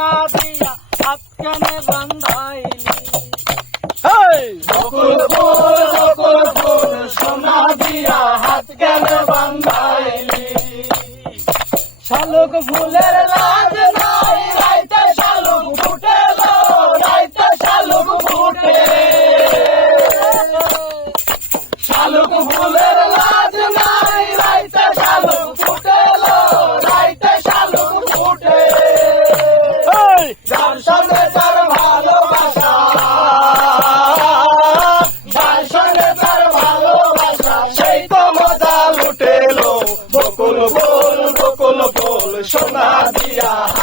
সোনা দিয়া হাত কানে বান্ধাইলি হেই! বকুল ফুল বকুল সোনা দিয়া হাত কেন বান্ধাইলি শালুক ফুলের লাজ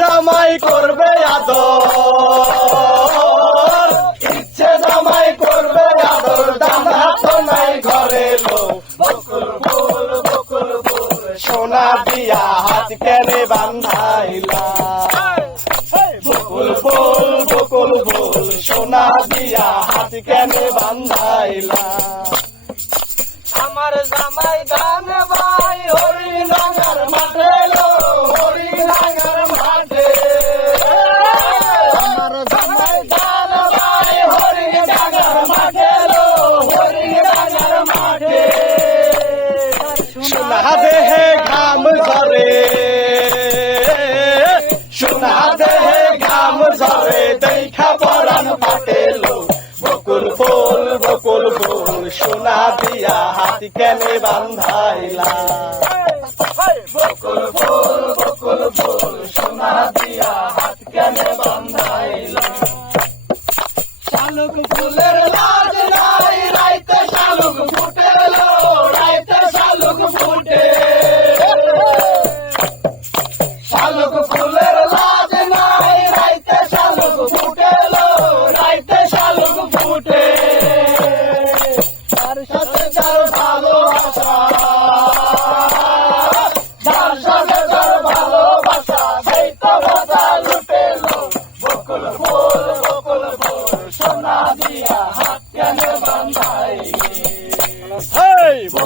জামাই করবে আদর। ইচ্ছে জামাই করবে আদর দাদা তো নাই ঘরে সোনা দিয়া হাত কেনে বান্ধাইলা। বকুল ফুল বকুল ফুল, সোনা দিয়া হাত কেনে বান্ধাইলা। আমার জামাই গান সোনা দেহে ঘাম ঝরে। সোনা দেহে ঘাম ঝরে। দেখা পরান পাটেলো বকুল ফুল বকুল ফুল সোনা দিয়া হাত কেনে বান্ধাইলা। শালুক ফুলের লাজ শালুক ফুলের লাজ নাই, রাইতে শালুক ফুটে লো রাইতে শালুক ফুটে। তার সাথে তার ভালোবাসা, যার সাথে তার ভালোবাসা, সেই তো মজা লুটে লো বকুল ফুল বকুল ফুল, সোনা দিয়া